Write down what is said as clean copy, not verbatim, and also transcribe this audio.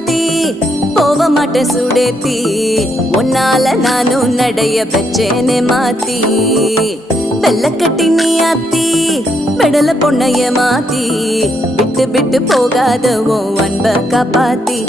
மாத்தி போக மாட்டேன் சுடேத்தி உன்னால நானும் நடைய பெச்சேனே மாத்தி வெள்ளக்கட்டி நீ ஆத்தி பெடல பொண்ணைய மாத்தி விட்டு விட்டு போகாத உன் அன்ப காப்பாத்தி